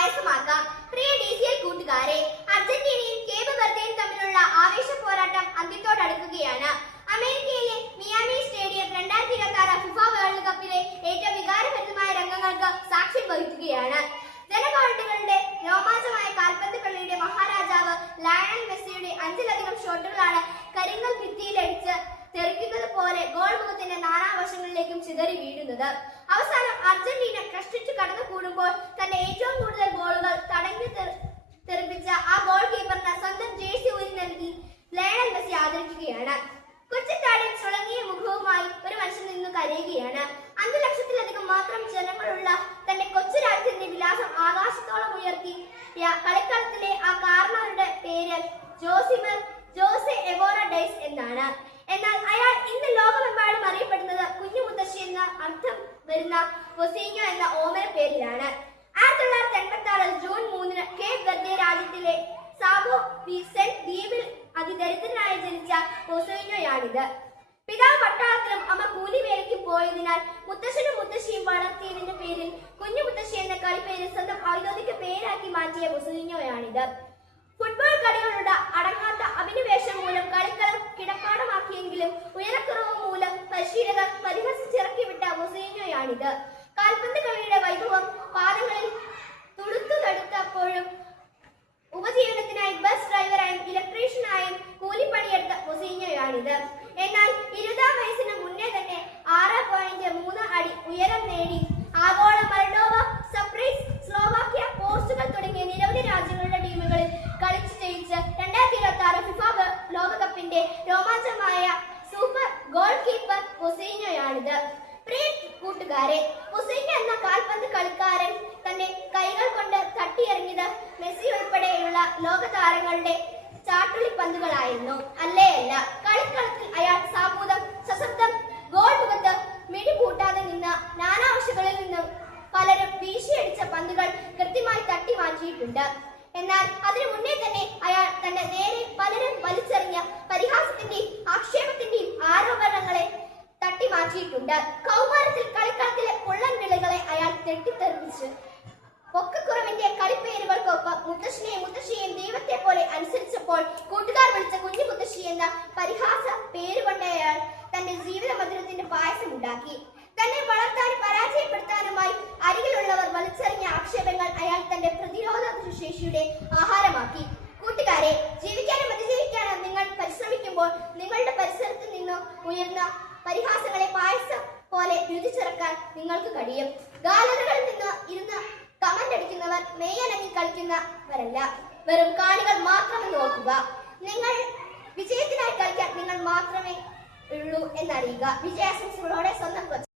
പായസമാക്കാം. പ്രിയ DCL കൂട്ടുകാരെ, അർജന്റീനയും Cape വെർദെയും തമ്മിലുള്ള ആവേശ പോരാട്ടം അന്ത്യത്തോടടുക്കുകയാണ്. അമേരിക്കയിലെ മിയാമി സ്റ്റേഡിയം 2026 ഫിഫ വേൾഡ് കപ്പിലെ ഏറ്റവും വികാരഭരിതമായ രംഗങ്ങൾക്ക് സാക്ഷ്യം വഹിക്കുകയാണ്. ജനകോടികളുടെ രോമാഞ്ചമായ കാൽപന്ത് കളിയുടെ മഹാരാജാവ് ലയണൽ മെസ്സിയുടെ 5ലധികം ഷോട്ടുകളാണ് കരിങ്കൽ ഭിത്തിയിലടിച്ച് തെറിക്കുന്നത് പോലെ ഗോൾ മുഖത്തിന്റെ നാനാവശങ്ങളിലേക്കും ചിതറി വീഴുന്നത്. അവസാനം അർജന്റീന കഷ്ടിച്ചു കടന്നു കൂടുമ്പോൾ തന്റെ ഏറ്റവും കൂടുതൽ ഗോളുകൾ തടഞ്ഞു തെറിപ്പിച്ച ആ ഗോൾ കീപ്പറിന് സ്വന്തം ജേഴ്സി ഊരി നൽകി ലയണൽ മെസ്സി ആദരിക്കുകയാണ്. കൊച്ചിത്താടിൽ ചുളങ്ങിയ മുഖവുമായി ഒരു മനുഷ്യൻ നിന്ന് കരയുകയാണ്. 5 ലക്ഷത്തിലധികം മാത്രം ജനങ്ങളുള്ള തന്റെ കൊച്ചു രാജ്യത്തിന്റെ വിലാസം ആകാശത്തോളം ഉയർത്തിയ കളിക്കളത്തിലെ ആ കാരണവരുടെ പേര് ജോസെ എവോറ ഡൈസ് എന്നാണ്. എന്നാൽ അയാൾ ഇന്ന് ലോകമെമ്പാടും അറിയപ്പെടുന്നത് കുഞ്ഞു മുത്തശ്ശി എന്ന അർത്ഥം വരുന്ന വൊസീഞ്ഞോ എന്ന ഓമന പേരിലാണ്. 1986 ജൂൺ 3 കേപ്പ് വെർദെ രാജ്യത്തിലെ സാവോ വിസെന്റ് ദ്വീപിൽ അതിദരിദ്രനായി ജനിച്ച വൊസീഞ്ഞോയാണിത്. പിതാവ് പട്ടാളത്തിലും അമ്മ കൂലിവേലയ്ക്ക് പോയതിനാൽ മുത്തശ്ശനും മുത്തശ്ശിയും വളർത്തിയതിന്റെ പേരിൽ കുഞ്ഞു മുത്തശ്ശി എന്ന കളിപ്പേര് സ്വന്തം ഔദ്യോഗിക പേരാക്കി മാറ്റിയ വൊസീഞ്ഞോയാണിത്. ഫുട്ബോൾ കളികളുടെ അടങ്ങാത്ത അഭിനിവേശം മൂലം കളിക്കളം കിടപ്പാടമാക്കിയെങ്കിലും ഉയരക്കുറവ് മൂലം പരിശീലകർ പരിഹസിച്ചിറക്കി വിട്ട വൊസീഞ്ഞോയാണിത്. കാൽപന്ത് കളിയുടെ വൈഭവം പാദങ്ങളിൽ തുടുത്തുതടുത്തപ്പോഴും ഉപജീവനത്തിനായി ബസ് ഡ്രൈവറായും ഇലക്ട്രീഷ്യനായും കൂലിപ്പണിയെടുത്ത വൊസീഞ്ഞോയാണിത്. എന്നാൽ 20-ാം വയസ്സിന് മുന്നേ തന്നെ 6.3 അടി ഉയരം നേടി ആഗോള മൾഡോവ, സപ്രൈസ്, സ്ലോവാക്യ, പോർച്ചുഗൽ തുടങ്ങിയ നിരവധി രാജ്യങ്ങളുടെ ടീമുകളിൽ കളിച്ചു ജയിച്ച് 2026 ഫിഫ ലോകകപ്പിന്റെ രോമാഞ്ചമായ സൂപ്പർ ഗോൾ കീപ്പർ വൊസീഞ്ഞോയാണിത്. പ്രിയ കൂട്ടുകാരെ, വൊസീഞ്ഞോ എന്ന കാൽപന്ത് കളിക്കാരൻ തന്റെ കൈകൾ കൊണ്ട് തട്ടിയെറിഞ്ഞത് മെസ്സി ഉൾപ്പെടെയുള്ള ലോക താരങ്ങളുടെ ചാട്ടുളിപ്പന്തുകളായിരുന്നു. അല്ലേയല്ല, കളിക്കളത്തിൽ അയാൾ സാമൂതം സശബ്ദം ഗോൾ മുഖത്ത് മിഴിപൂട്ടാതെ നിന്ന നാനാവശകളിൽ നിന്നും പലരും വീശിയടിച്ച പന്തുകൾ കൃത്യമായി തട്ടി മാറ്റിയിട്ടുണ്ട്. എന്നാൽ അതിനു മുന്നേ തന്നെ അയാൾ തന്റെ നേരെ പലരും വലിച്ചെറിഞ്ഞ പരിഹാസത്തിന്റെയും ആക്ഷേപത്തിന്റെയും ആരോപണങ്ങളെ തട്ടി മാറ്റിയിട്ടുണ്ട്. കൗമാരത്തിൽ കളിക്കളത്തിലെ പൊള്ളൻ വിളികളെ അയാൾ തെറ്റിത്തെറിപ്പിച്ചു. പൊക്കക്കുറവിന്റെ കളിപ്പേരുകൾക്കൊപ്പം മുത്തശ്ശിയെയും ദൈവത്തെ പോലെ അനുസരിച്ചപ്പോൾ കൂട്ടുകാർ വിളിച്ച കുഞ്ഞു മുത്തശ്ശി എന്ന പരിഹാസ പേരുകൊണ്ട് അയാൾ തന്റെ ജീവിത മധുരത്തിന്റെ പായസം ഉണ്ടാക്കി. തന്നെ വളർത്താനും പരാജയപ്പെടുത്താനുമായി അരികിലുള്ളവർ വലിച്ചെറിഞ്ഞ ആക്ഷേപങ്ങൾ അയാൾ തന്റെ പ്രതിരോധ ശേഷിയുടെ ആഹാരമാക്കി. കൂട്ടുകാരെ, ജീവിക്കാനും അതിജീവിക്കാനും നിങ്ങൾ പരിശ്രമിക്കുമ്പോൾ നിങ്ങളുടെ പരിസരത്ത് നിന്ന് ഉയർന്ന പരിഹാസങ്ങളെ പായസം പോലെ രുചിച്ചിറക്കാൻ നിങ്ങൾക്ക് കഴിയും. ഗാലറികളിൽ നിന്ന് ഇരുന്ന് കമന്റ് അടിക്കുന്നവർ മെയ്യനങ്ങി കളിക്കുന്നവരല്ല, വെറും കാണികൾ മാത്രമെന്ന് ഓർക്കുക. നിങ്ങൾ വിജയത്തിനായി കളിക്കാൻ നിങ്ങൾ മാത്രമേ ഉള്ളൂ എന്നറിയുക. വിജയാശംസകളോടെ സ്വന്തം